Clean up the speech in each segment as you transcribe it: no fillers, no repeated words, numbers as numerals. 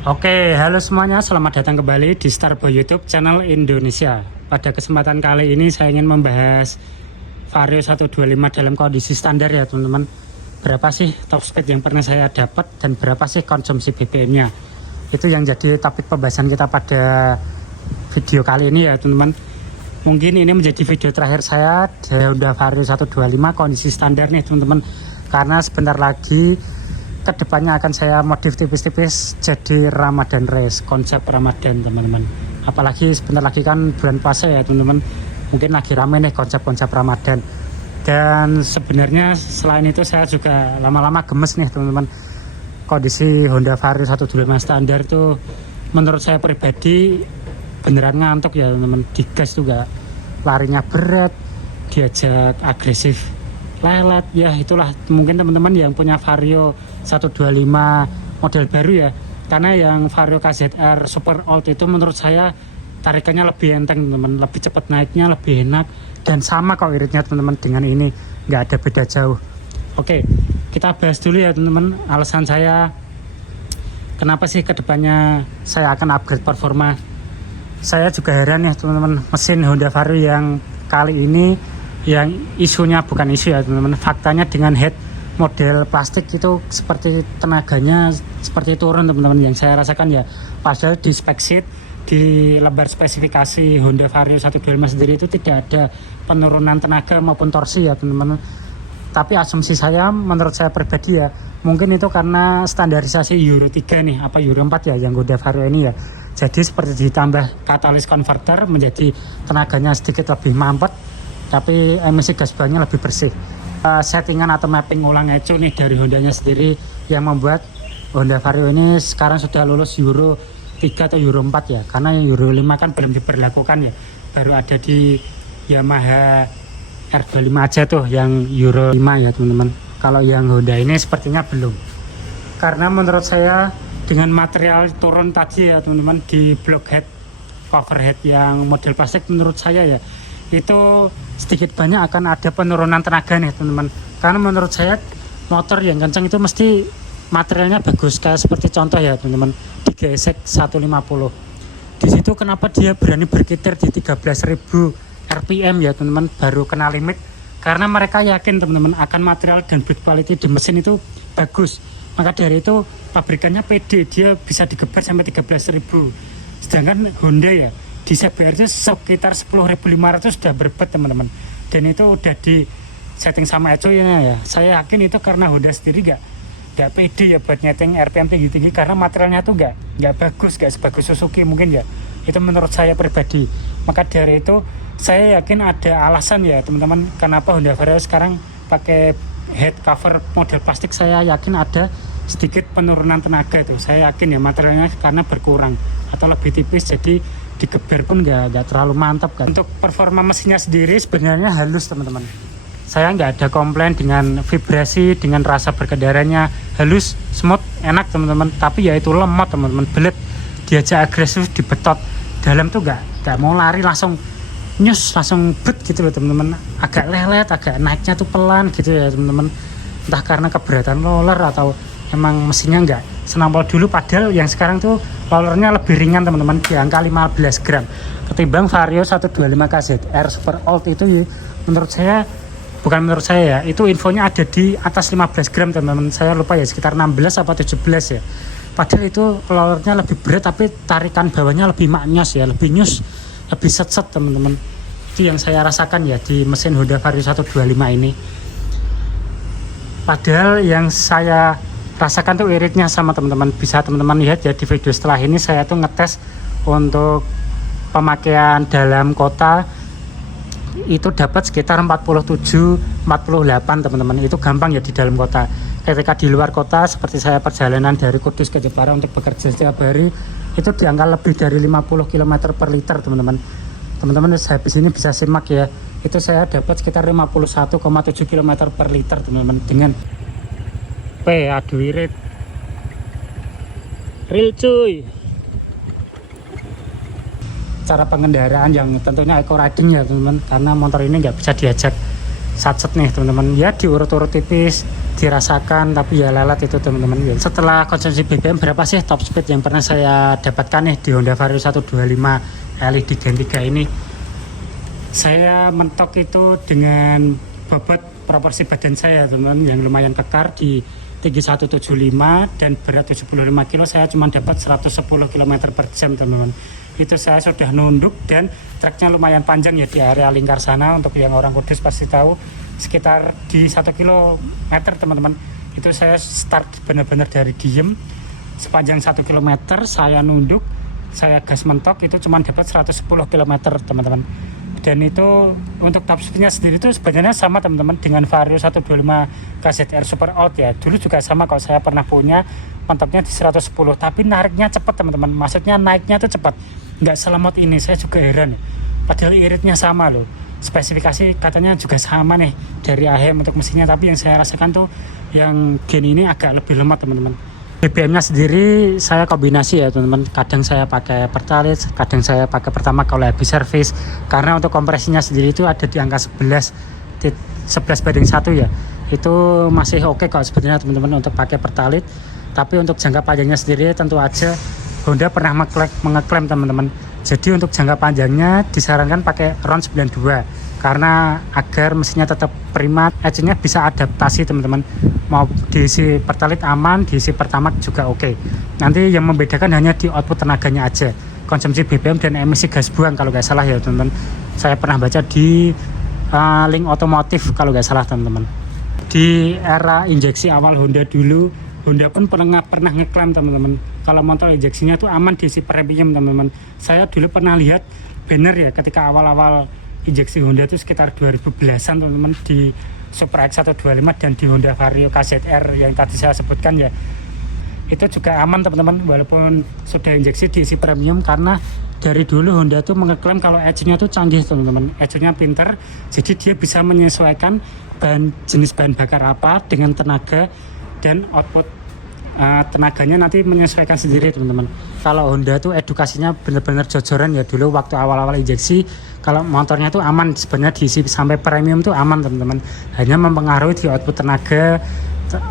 Oke, halo semuanya, selamat datang kembali di Starboy YouTube channel Indonesia. Pada kesempatan kali ini saya ingin membahas Vario 125 dalam kondisi standar ya teman-teman. Berapa sih top speed yang pernah saya dapat dan berapa sih konsumsi BBM-nya. Itu yang jadi topik pembahasan kita pada video kali ini ya teman-teman. Mungkin ini menjadi video terakhir saya di Honda Vario 125 kondisi standar nih teman-teman. Karena sebentar lagi kedepannya akan saya modif tipis-tipis jadi Ramadan race, konsep Ramadan teman-teman. Apalagi sebentar lagi kan bulan puasa ya teman-teman, mungkin lagi rame nih konsep-konsep Ramadan. Dan sebenarnya selain itu saya juga lama-lama gemes nih teman-teman. Kondisi Honda Vario 125 standar itu menurut saya pribadi beneran ngantuk ya teman-teman. Digas juga larinya berat, diajak agresif lelet ya, itulah mungkin teman-teman yang punya Vario 125 model baru ya, karena yang Vario KZR Super Old itu menurut saya tarikannya lebih enteng teman-teman, lebih cepat naiknya, lebih enak dan sama kok iritnya teman-teman dengan ini, nggak ada beda jauh. Oke, kita bahas dulu ya teman-teman alasan saya kenapa sih kedepannya saya akan upgrade performa. Saya juga heran ya teman-teman, mesin Honda Vario yang kali ini yang isunya bukan isu ya teman-teman, faktanya dengan head model plastik itu seperti tenaganya seperti turun teman-teman yang saya rasakan ya. Padahal di spek sheet di lembar spesifikasi Honda Vario 125 sendiri itu tidak ada penurunan tenaga maupun torsi ya teman-teman. Tapi asumsi saya, menurut saya pribadi ya, mungkin itu karena standarisasi Euro 3 nih, apa Euro 4 ya yang Honda Vario ini ya. Jadi seperti ditambah katalis converter menjadi tenaganya sedikit lebih mampet, tapi emisi gas buangnya lebih bersih. Settingan atau mapping ulang ecu nih dari Hondanya sendiri yang membuat Honda Vario ini sekarang sudah lulus Euro 3 atau Euro 4 ya, karena yang Euro 5 kan belum diberlakukan ya, baru ada di Yamaha R25 aja tuh yang Euro 5 ya teman-teman. Kalau yang Honda ini sepertinya belum, karena menurut saya dengan material turun tadi ya teman-teman di blockhead overhead yang model plastik, menurut saya ya itu sedikit banyak akan ada penurunan tenaga nih teman-teman. Karena menurut saya motor yang kencang itu mesti materialnya bagus, kayak seperti contoh ya teman-teman di GSX 150. Di situ kenapa dia berani berkitar di 13.000 RPM ya teman-teman, baru kena limit karena mereka yakin teman-teman akan material dan build quality di mesin itu bagus. Maka dari itu pabrikannya pede, dia bisa digeber sampai 13.000. Sedangkan Honda ya di CBR-nya sekitar 10.500 sudah berbet teman-teman, dan itu udah di setting sama ecunya ya. Saya yakin itu karena Honda sendiri gak pede ya buat nyeting RPM tinggi-tinggi, karena materialnya tuh gak bagus, gak sebagus Suzuki mungkin ya. Itu menurut saya pribadi. Maka dari itu saya yakin ada alasan ya teman-teman kenapa Honda Vario sekarang pakai head cover model plastik. Saya yakin ada sedikit penurunan tenaga itu, saya yakin ya, materialnya karena berkurang atau lebih tipis, jadi digeber pun nggak terlalu mantap kan. Untuk performa mesinnya sendiri sebenarnya halus teman-teman, saya nggak ada komplain dengan vibrasi, dengan rasa berkendaranya halus, smooth, enak teman-teman. Tapi ya itu lemot teman-teman, belet, diajak agresif dibetot dalam tuh nggak mau lari, langsung nyus, langsung bet gitu loh teman-teman. Agak lelet, agak naiknya tuh pelan gitu ya teman-teman, entah karena keberatan roller atau emang mesinnya nggak senampol dulu. Padahal yang sekarang tuh rollernya lebih ringan teman-teman, di angka 15 gram ketimbang Vario 125 KZR Super Old itu ya, menurut saya, bukan menurut saya ya, itu infonya ada di atas 15 gram teman-teman. Saya lupa ya, sekitar 16 atau 17 ya. Padahal itu rollernya lebih berat tapi tarikan bawahnya lebih maknyos ya, lebih nyus, lebih set-set teman-teman. Itu yang saya rasakan ya di mesin Honda Vario 125 ini. Padahal yang saya rasakan tuh iritnya sama teman-teman. Bisa teman-teman lihat ya di video setelah ini, saya tuh ngetes untuk pemakaian dalam kota itu dapat sekitar 47-48 teman-teman. Itu gampang ya di dalam kota. Ketika di luar kota seperti saya perjalanan dari Kudus ke Jepara untuk bekerja setiap hari, itu di angka lebih dari 50 km per liter teman-teman. Teman-teman habis ini bisa simak ya, itu saya dapat sekitar 51,7 km per liter teman-teman, dengan aduh irit real cuy. Cara pengendaraan yang tentunya eco riding ya teman-teman, karena motor ini nggak bisa diajak sacet nih teman-teman, ya diurut-urut tipis, dirasakan, tapi ya lelet itu teman-teman. Setelah konsumsi BBM, berapa sih top speed yang pernah saya dapatkan nih di Honda Vario 125 LED Gen 3 ini? Saya mentok itu dengan bobot proporsi badan saya teman-teman yang lumayan kekar di tinggi 175 dan berat 75 kilo, saya cuma dapat 110 km per jam teman-teman. Itu saya sudah nunduk dan treknya lumayan panjang ya di area lingkar sana. Untuk yang orang Kudus pasti tahu sekitar di 1 kilometer teman-teman. Itu saya start benar-benar dari diem sepanjang 1 kilometer, saya nunduk, saya gas mentok, itu cuma dapat 110 km teman-teman. Dan itu untuk top speednya sendiri itu sebenarnya sama teman-teman dengan Vario 125 KZR Super Out ya. Dulu juga sama, kalau saya pernah punya mentoknya di 110, tapi nariknya cepat teman-teman, maksudnya naiknya tuh cepat, nggak selemot ini. Saya juga heran, padahal iritnya sama loh, spesifikasi katanya juga sama nih dari AHEM untuk mesinnya, tapi yang saya rasakan tuh yang Gen ini agak lebih lemot teman-teman. BBM-nya sendiri saya kombinasi ya teman-teman, kadang saya pakai Pertalite, kadang saya pakai pertama kalau habis servis, karena untuk kompresinya sendiri itu ada di angka 11/1 ya, itu masih oke kok sebenarnya teman-teman untuk pakai Pertalite. Tapi untuk jangka panjangnya sendiri tentu aja Honda pernah mengeklaim teman-teman, jadi untuk jangka panjangnya disarankan pakai RON 92 karena agar mesinnya tetap prima, engine-nya bisa adaptasi teman-teman, mau diisi Pertalite aman, diisi Pertamax juga oke. Nanti yang membedakan hanya di output tenaganya aja, konsumsi BBM dan emisi gas buang kalau nggak salah ya teman-teman. Saya pernah baca di link otomotif kalau nggak salah teman-teman. Di era injeksi awal Honda dulu, Honda pun pernah ngeklaim teman-teman kalau motor injeksinya tuh aman diisi premium teman-teman. Saya dulu pernah lihat banner ya ketika awal-awal injeksi Honda itu sekitar 2010-an teman-teman, di Super X125 dan di Honda Vario KZR yang tadi saya sebutkan ya, itu juga aman teman-teman walaupun sudah injeksi diisi premium, karena dari dulu Honda tuh mengeklaim kalau engine-nya tuh canggih teman-teman, engine-nya pinter, jadi dia bisa menyesuaikan jenis bahan bakar apa dengan tenaga, dan output tenaganya nanti menyesuaikan sendiri teman-teman. Kalau Honda tuh edukasinya benar-benar jojoran ya dulu waktu awal-awal injeksi, kalau motornya tuh aman sebenarnya diisi sampai premium tuh aman teman-teman, hanya mempengaruhi di output tenaga,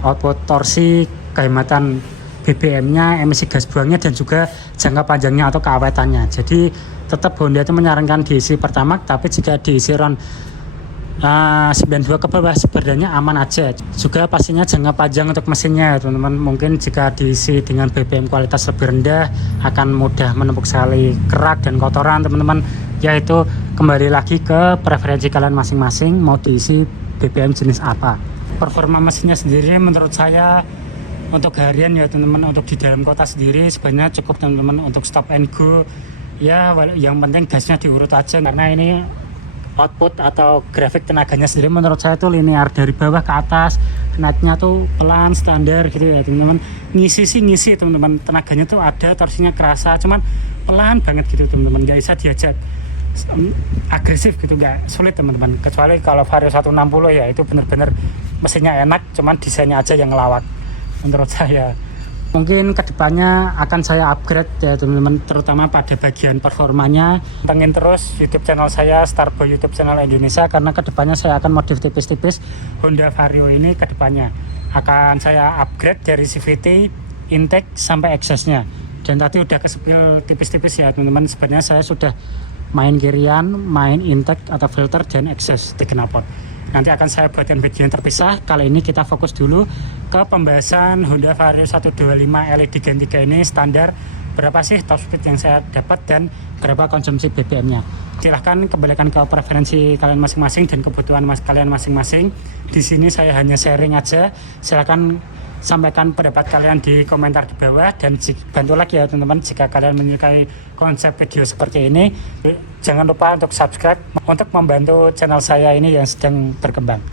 output torsi, kehematan BBM-nya, emisi gas buangnya, dan juga jangka panjangnya atau keawetannya. Jadi tetap Honda itu menyarankan diisi Pertamax, tapi jika diisi RON 92 ke bawah sebenarnya aman aja. Juga pastinya jangka panjang untuk mesinnya teman-teman. Mungkin jika diisi dengan BBM kualitas lebih rendah akan mudah menumpuk sekali kerak dan kotoran teman-teman. Yaitu kembali lagi ke preferensi kalian masing-masing mau diisi BBM jenis apa. Performa mesinnya sendiri menurut saya untuk harian ya teman-teman, untuk di dalam kota sendiri sebenarnya cukup teman-teman. Untuk stop and go ya yang penting gasnya diurut aja, karena ini output atau grafik tenaganya sendiri menurut saya tuh linear dari bawah ke atas, naiknya tuh pelan standar gitu ya teman-teman. Ngisi teman-teman, tenaganya tuh ada, torsinya kerasa, cuman pelan banget gitu teman-teman, nggak bisa diajak agresif gitu, nggak sulit teman-teman. Kecuali kalau Vario 160 ya itu bener-bener mesinnya enak, cuman desainnya aja yang ngelawak menurut saya. Mungkin kedepannya akan saya upgrade ya teman-teman, terutama pada bagian performanya. Pantengin terus YouTube channel saya, Starboy YouTube channel Indonesia, karena kedepannya saya akan modif tipis-tipis Honda Vario ini. Kedepannya akan saya upgrade dari CVT, intake sampai exhaustnya. Dan tadi udah kesepil tipis-tipis ya teman-teman, sebenarnya saya sudah main kirian, main intake atau filter dan exhaust di knalpot. Nanti akan saya buatkan video yang terpisah. Kali ini kita fokus dulu ke pembahasan Honda Vario 125 LED Gen 3 ini standar. Berapa sih top speed yang saya dapat dan berapa konsumsi BBM-nya. Silahkan kembalikan ke preferensi kalian masing-masing dan kebutuhan kalian masing-masing. Di sini saya hanya sharing aja. Silahkan sampaikan pendapat kalian di komentar di bawah, dan bantu lagi ya teman-teman jika kalian menyukai konsep video seperti ini. Jangan lupa untuk subscribe untuk membantu channel saya ini yang sedang berkembang,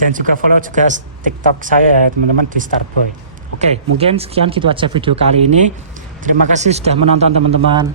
dan juga follow juga TikTok saya ya teman-teman di Starboy. Oke, mungkin sekian gitu aja video kali ini. Terima kasih sudah menonton teman-teman.